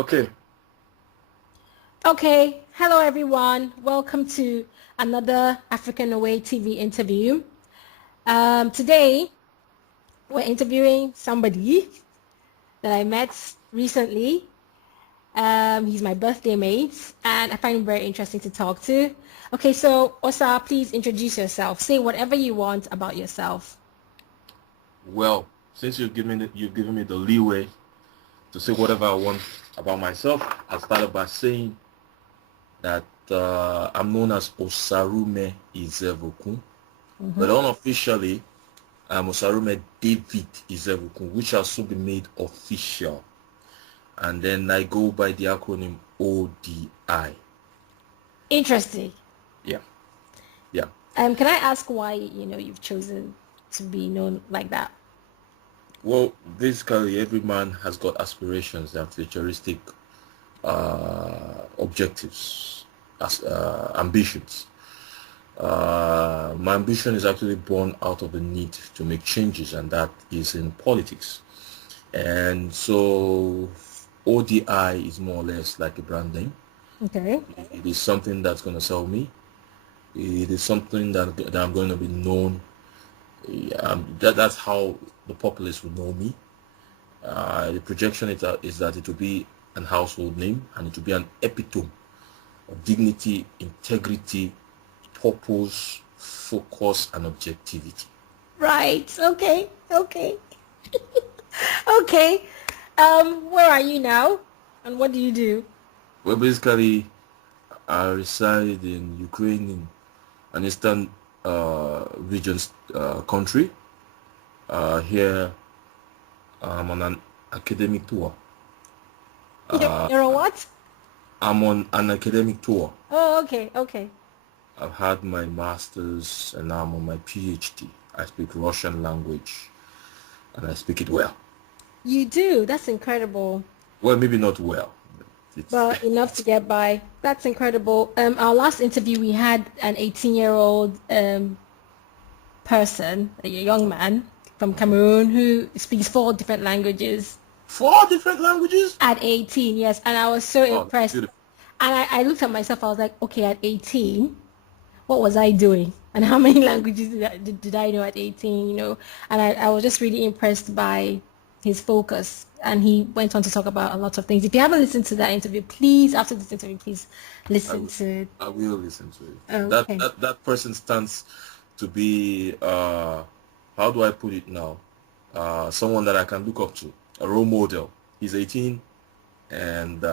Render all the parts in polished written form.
Okay. Okay, hello everyone. Welcome to another African Away TV interview. Today, we're interviewing somebody that I met recently. He's my birthday mate, and I find him very interesting to talk to. Okay, so Osa, please introduce yourself. Say whatever you want about yourself. Well, since you've given me the leeway to say whatever I want about myself, I started by saying that I'm known as Osarumen Izevbokun, but unofficially I'm Osarumen David Izevbokun, which has soon been made official, and then I go by the acronym ODI. Interesting. Yeah, yeah. Can I ask why you've chosen to be known like that? Well, basically, every man has got aspirations and futuristic objectives, ambitions. My ambition is actually born out of the need to make changes, and that is in politics. And so ODI is more or less like a brand name. Okay. It is something that's going to sell me. It is something that I'm going to be known. That's how the populace will know me. The projection is that it will be an household name, and it will be an epitome of dignity, integrity, purpose, focus, and objectivity. Right. Okay. Okay. Okay. Where are you now? And what do you do? Well, basically, I reside in Ukraine, in an eastern regions country. Here, I'm on an academic tour. You're a what? I'm on an academic tour. Oh, okay. Okay. I've had my master's and now I'm on my PhD. I speak Russian language and I speak it well. You do? That's incredible. Well, maybe not well. But enough to get by. That's incredible. Our last interview, we had an 18-year-old person, a young man from Cameroon who speaks 4 different languages. 4 different languages? At 18, yes. And I was so impressed. Beautiful. And I looked at myself, I was like, okay, at 18, what was I doing? And how many languages did I know at 18, And I was just really impressed by his focus. And he went on to talk about a lot of things. If you haven't listened to that interview, please, after this interview, please listen to it. I will listen to it. Oh, okay. That person stands to be, how do I put it now? Someone that I can look up to, a role model. He's 18, and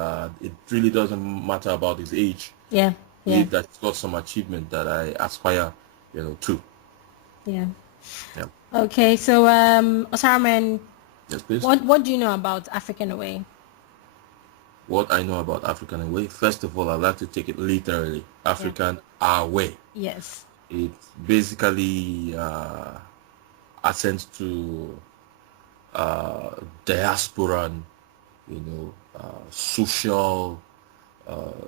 it really doesn't matter about his age. Yeah. That he's got some achievement that I aspire, to. Yeah. Yeah. Okay, so Osarumen, yes, please. What do you know about African Away? What I know about African Away, first of all, I'd like to take it literally. African Away. Yes. It basically ascends to diaspora, social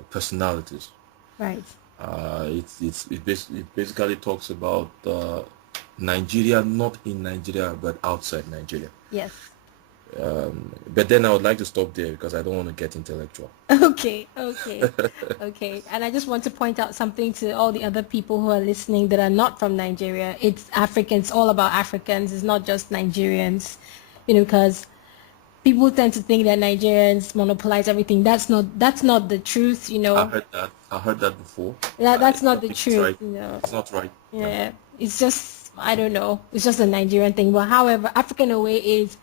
personalities. Right. It basically talks about Nigeria, not in Nigeria, but outside Nigeria. Yes. But then I would like to stop there because I don't want to get intellectual. Okay. Okay. And I just want to point out something to all the other people who are listening that are not from Nigeria. It's Africans, all about Africans. It's not just Nigerians, because people tend to think that Nigerians monopolize everything. That's not the truth, I heard that before. That's not the truth, right. It's not right. Yeah. It's just, I don't know. It's just a Nigerian thing. But however, African Away is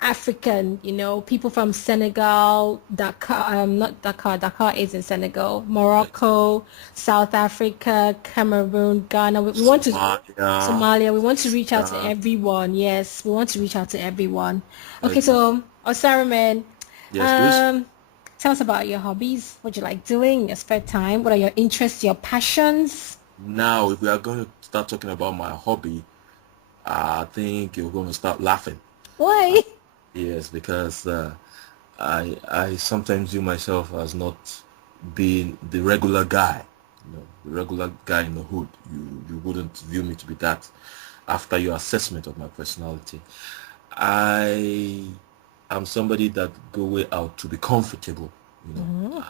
African, people from Senegal, Dakar, not Dakar, Dakar is in Senegal, Morocco, South Africa, Cameroon, Ghana. We want to Somalia. We want to reach out to everyone. Yes, we want to reach out to everyone. Okay, so Osarumen, yes, please. Tell us about your hobbies. What you like doing in your spare time? What are your interests, your passions? Now, if we are going to start talking about my hobby, I think you're going to start laughing. Why? Yes, because I sometimes view myself as not being the regular guy, the regular guy in the hood. You wouldn't view me to be that after your assessment of my personality. I am somebody that go way out to be comfortable You know,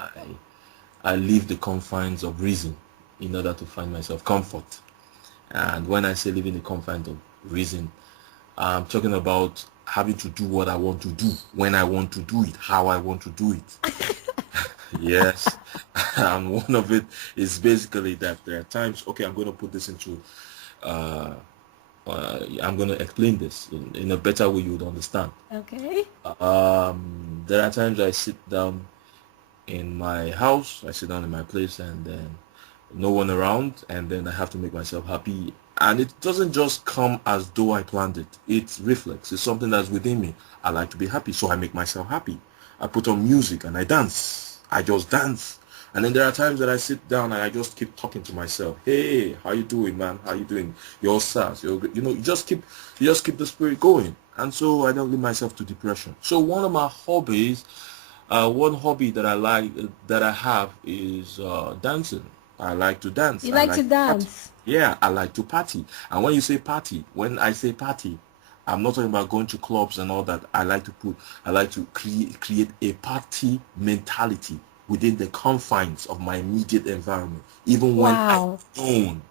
I leave the confines of reason in order to find myself comfort. And when I say leaving the confines of reason, I'm talking about having to do what I want to do, when I want to do it, how I want to do it. Yes. And one of it is basically that there are times, okay, I'm going to put this into, I'm going to explain this in a better way you would understand. Okay. There are times I sit down in my house, I sit down in my place, and then no one around, and then I have to make myself happy. And it doesn't just come as though I planned it. It's reflex. It's something that's within me. I like to be happy, so I make myself happy. I put on music and I dance. I just dance. And then there are times that I sit down and I just keep talking to myself. Hey, how you doing, man? How you doing? You're sass. You know, you just keep the spirit going. And so I don't lead myself to depression. So one of my hobbies, one hobby that I like, that I have is dancing. I like to dance. You like to dance? Yeah, I like to party. And when you say party, when I say party, I'm not talking about going to clubs and all that. I like to create a party mentality within the confines of my immediate environment, even when I'm alone.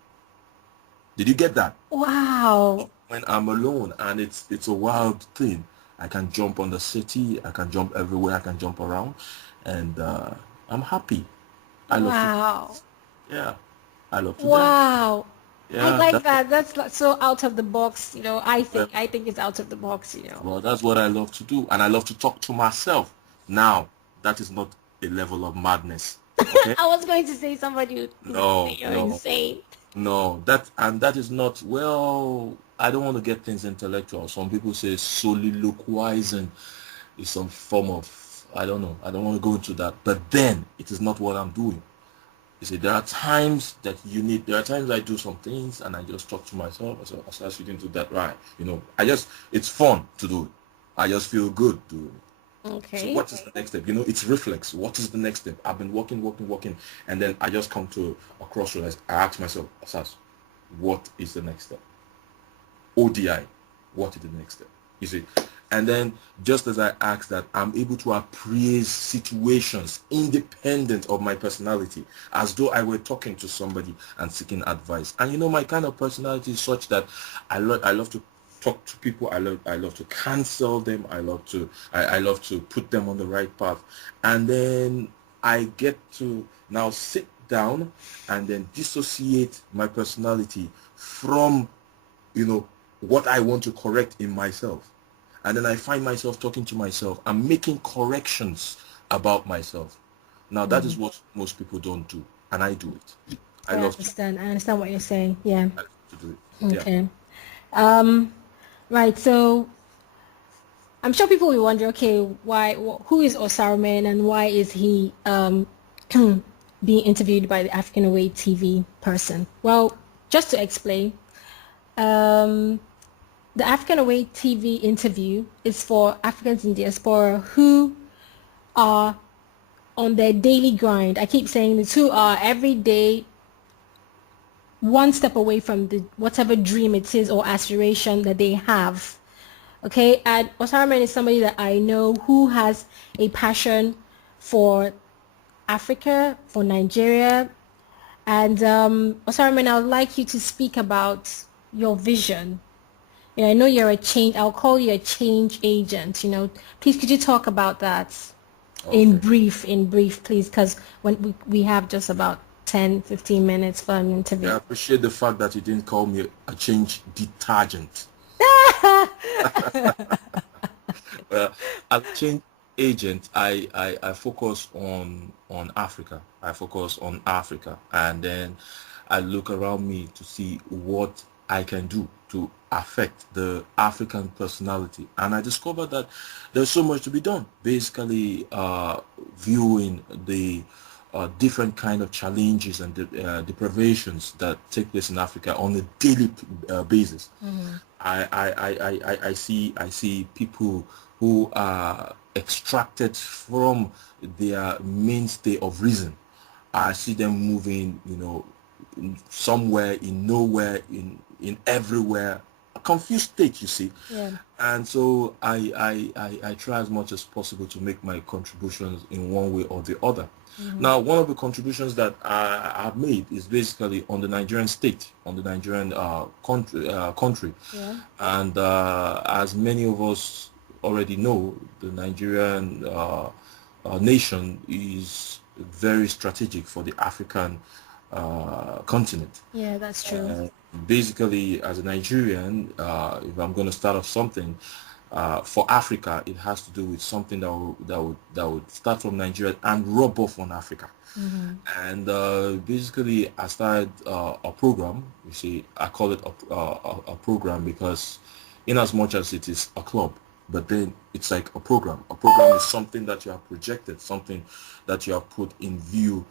Did you get that? Wow. When I'm alone, and it's a wild thing. I can jump on the city. I can jump everywhere. I can jump around, and I'm happy. I love to. Yeah, I love to dance. Yeah, I like that. That's like so out of the box, you know. I think it's out of the box, you know. Well, that's what I love to do, and I love to talk to myself. Now, that is not a level of madness. Okay? I was going to say somebody No, you're insane. No, that is not, well, I don't want to get things intellectual. Some people say soliloquizing is some form of, I don't know. I don't want to go into that. But then it is not what I'm doing. You see, there are times I do some things and I just talk to myself. I say, you didn't do that right. You know, it's fun to do it. I just feel good doing it. Okay. So what is the next step? You know, it's reflex. What is the next step? I've been walking, and then I just come to a crossroads. I ask myself, Asas, what is the next step? ODI, what is the next step? You see, and then just as I ask that, I'm able to appraise situations independent of my personality, as though I were talking to somebody and seeking advice. And you know, my kind of personality is such that I love to talk to people. I love to counsel them. I love to put them on the right path. And then I get to now sit down and then dissociate my personality from, you know, what I want to correct in myself. And then I find myself talking to myself. I'm making corrections about myself. Now that is what most people don't do, and I do it. I understand what you're saying. Yeah. I love to do it. Okay. Yeah. Right. So I'm sure people will wonder, okay, who is Osarumen and why is he being interviewed by the African Away TV person? Well, just to explain, the African Away TV interview is for Africans in diaspora who are on their daily grind. I keep saying this, who are every day one step away from whatever dream it is or aspiration that they have. Okay, and Osarumen is somebody that I know who has a passion for Africa, for Nigeria. And Osarumen, I would like you to speak about your vision. Yeah, I know I'll call you a change agent, you know. Please, could you talk about that in brief, please, because when we have just about 10, 15 minutes for an interview. I appreciate the fact that you didn't call me a change detergent. As a change agent, I focus on Africa. I focus on Africa, and then I look around me to see what I can do to affect the African personality. And I discovered that there's so much to be done. Basically, viewing the different kind of challenges and deprivations that take place in Africa on a daily basis. Mm-hmm. I see people who are extracted from their mainstay of reason. I see them moving, you know, somewhere in nowhere, in everywhere, confused state, you see. Yeah. And so I try as much as possible to make my contributions in one way or the other. Now, one of the contributions that I have made is basically on the Nigerian state, on the Nigerian country. Yeah. And as many of us already know, the Nigerian nation is very strategic for the African continent. Yeah, that's true. Basically, as a Nigerian, if I'm going to start off something, for Africa, it has to do with something that would start from Nigeria and rub off on Africa. And basically, I started a program. You see, I call it a program because, in as much as it is a club, but then it's like a program. A program is something that you have projected, something that you have put in view,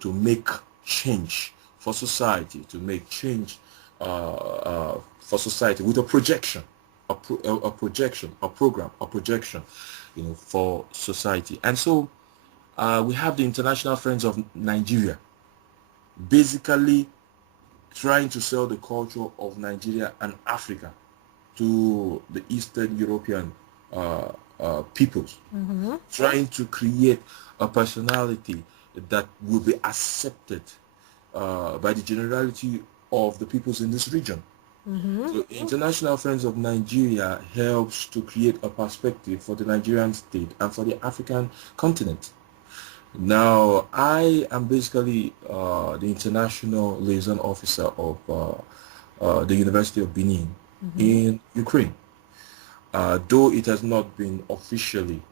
to make change for society, to make change for society with a projection, a projection, a program, a projection, for society. And so we have the International Friends of Nigeria, basically trying to sell the culture of Nigeria and Africa to the Eastern European peoples, trying to create a personality that will be accepted by the generality of the peoples in this region. So International Friends of Nigeria helps to create a perspective for the Nigerian state and for the African continent. Now, I am basically the international liaison officer of the University of Benin in Ukraine. Though it has not been officially,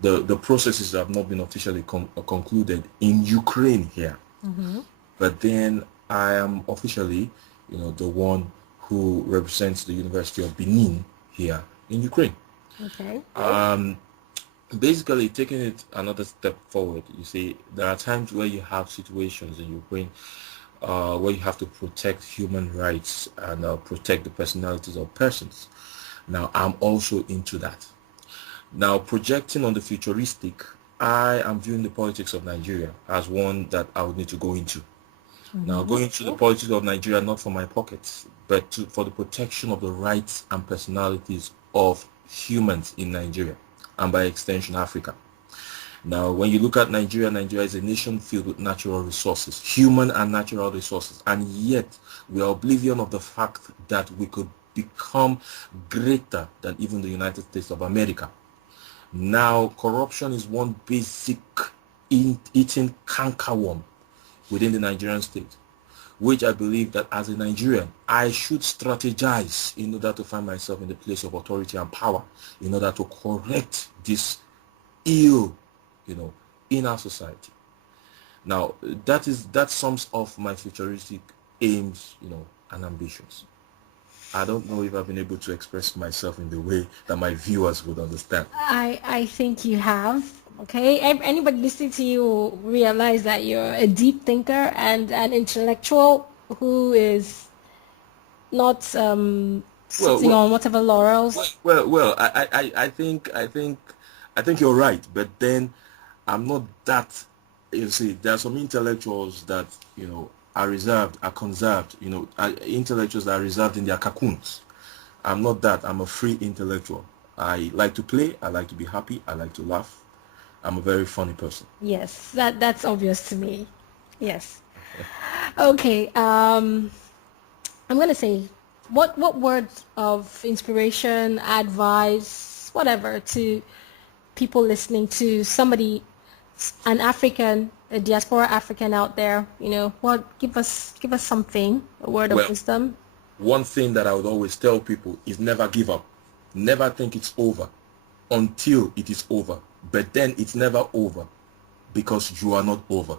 the processes have not been officially concluded in Ukraine here. But then I am officially, the one who represents the University of Benin here in Ukraine. Okay. Basically, taking it another step forward, you see, there are times where you have situations in Ukraine where you have to protect human rights and protect the personalities of persons. Now, I'm also into that. Now, projecting on the futuristic, I am viewing the politics of Nigeria as one that I would need to go into. Now, going into the politics of Nigeria, not for my pockets, but for the protection of the rights and personalities of humans in Nigeria, and by extension, Africa. Now, when you look at Nigeria, Nigeria is a nation filled with natural resources, human and natural resources, and yet we are oblivion of the fact that we could become greater than even the United States of America. Now, corruption is one basic eating cankerworm within the Nigerian state, which I believe that as a Nigerian, I should strategize in order to find myself in the place of authority and power, in order to correct this ill, in our society. Now, that sums up my futuristic aims, and ambitions. I don't know if I've been able to express myself in the way that my viewers would understand. I think you have. Okay, anybody listening to you will realize that you're a deep thinker and an intellectual who is not sitting on whatever laurels. Well, I think you're right, but then I'm not that. You see, there are some intellectuals that are reserved, are conserved. Intellectuals that are reserved in their cocoons. I'm not that. I'm a free intellectual. I like to play. I like to be happy. I like to laugh. I'm a very funny person. Yes, that's obvious to me. Yes. Okay. I'm gonna say, what words of inspiration, advice, whatever, to people listening, to somebody, an African, a diaspora African out there, what, give us something, a word of wisdom. One thing that I would always tell people is never give up. Never think it's over until it is over. But then it's never over because you are not over.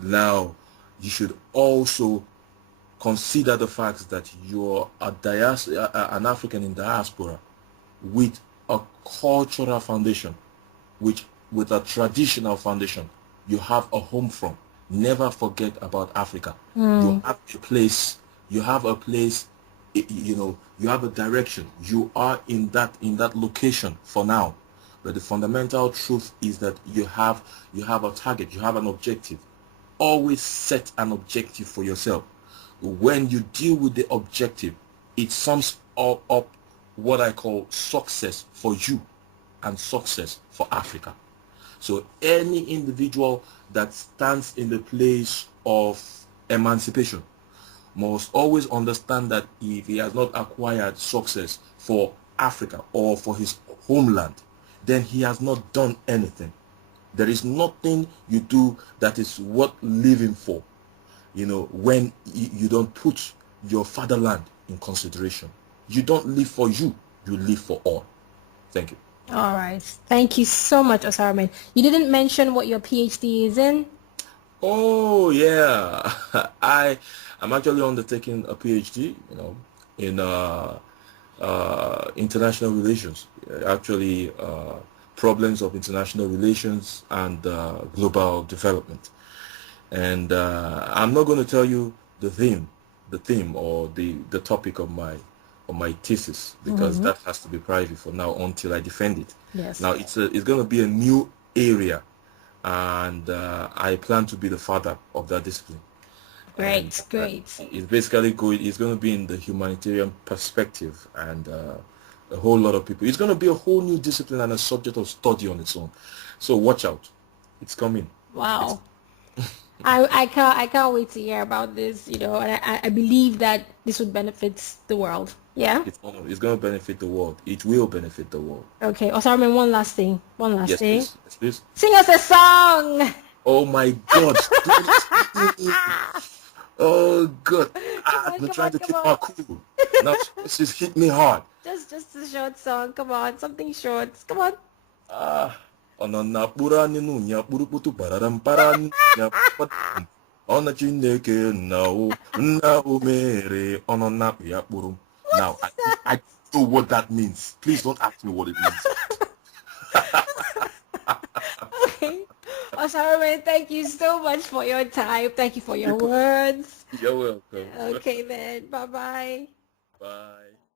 Now, you should also consider the fact that you're an African in diaspora with a cultural foundation, with a traditional foundation. You have a home from. Never forget about Africa. You have a place. You have a place. You have a direction. You are in that location for now. But the fundamental truth is that you have a target, you have an objective. Always set an objective for yourself. when you deal with the objective, it sums up what I call success for you and success for Africa. So any individual that stands in the place of emancipation must always understand that if he has not acquired success for Africa or for his homeland, then he has not done anything. There is nothing you do that is worth living for, when you don't put your fatherland in consideration. You don't live for you live for all. Thank you. All right. Thank you so much, Osarumen. You didn't mention what your PhD is in. Oh, yeah. I'm actually undertaking a PhD, in international relations. Actually, problems of international relations and global development. And I'm not going to tell you the theme or the topic of my thesis, because that has to be private for now until I defend it. Yes. Now it's going to be a new area, and I plan to be the father of that discipline. Great. It's basically it's going to be in the humanitarian perspective, and a whole lot of people. It's going to be a whole new discipline and a subject of study on its own. So watch out, it's coming. Wow. I can't wait to hear about this, and I believe that this would benefit the world. Yeah? It's going to benefit the world. It will benefit the world. Okay. Osarumen, one last thing. Yes, please. Sing us a song! Oh my God. Oh God. I've been trying to keep my cool. Now she's hit me hard. Just a short song. Come on. Something short. Come on. Now, I know what that means. Please don't ask me what it means. Okay. Osarumen, thank you so much for your time. Thank you for your words. You're welcome. Okay then. Bye-bye. Bye.